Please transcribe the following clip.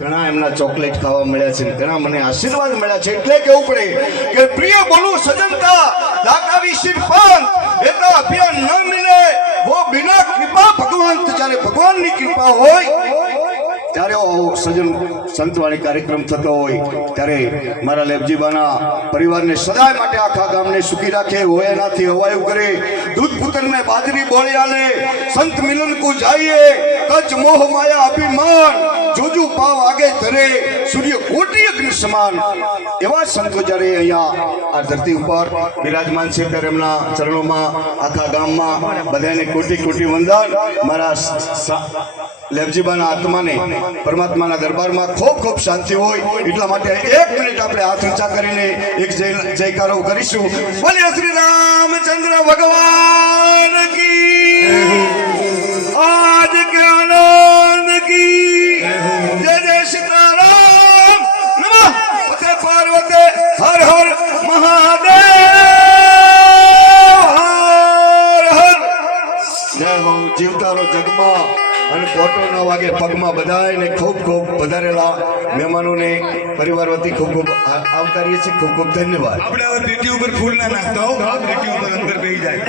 ઘણા એમના ચોકલેટ ખાવા મળ્યા છે, ઘણા મને આશીર્વાદ મળ્યા છે, એટલે કેવું પડે કે પ્રિય બોલું સજનતા દાતાવી શિરપાન એતા અભિયાન ન મિલે વો બિના કૃપા ભગવાન. જ્યારે ભગવાનની કૃપા હોય ત્યારે સજન સંતવાણી કાર્યક્રમ થતો હોય ત્યારે મારા લેબજીબાના પરિવારને સદાય માટે આખા ગામને સુખી રાખે, હોય એનાથી હવાયું કરે, દૂધ પુત્રને બાજરી બોળી આલે, સંત મિલન કો જાઈએ, કચ મોહ માયા અભિમાન, જોજુ પાવ આગે ધરે, સૂર્ય કોટી અગ્નિ સમાન. એવા સંતો જ્યારે અહીંયા આ ધરતી ઉપર બિરાજમાન છે ત્યારે એમના ચરણોમાં આખા ગામમાં બધાને કોટી કોટી વંદન. મારા લેબજીબાના આત્માને પરમાત્માના દરબારમાં ખૂબ ખૂબ શાંતિ હોય એટલા માટે 1 મિનિટ આપણે હાથ ઊંચા કરીને એક જયકારો કરીશું. બોલે શ્રી રામચંદ્ર ભગવાન કી, આજ કે આનંદ કી જય. જય સીતારામ. નમઃ પતે પાર્વતે હર હર મહાદેવ. હર હર જય હો. જીવતારો જગમાં અને ફોટો ન વાગે પગમાં બધાને ખૂબ ખૂબ વધારેલા મહેમાનોને પરિવાર વતી ખૂબ ખૂબ આવકારીએ છીએ. ખૂબ ખૂબ ધન્યવાદ. આપણે હવે પેટી ઉપર ફૂલ ના નાખતા હો, પેટી ઉપર અંદર બેસી જાય.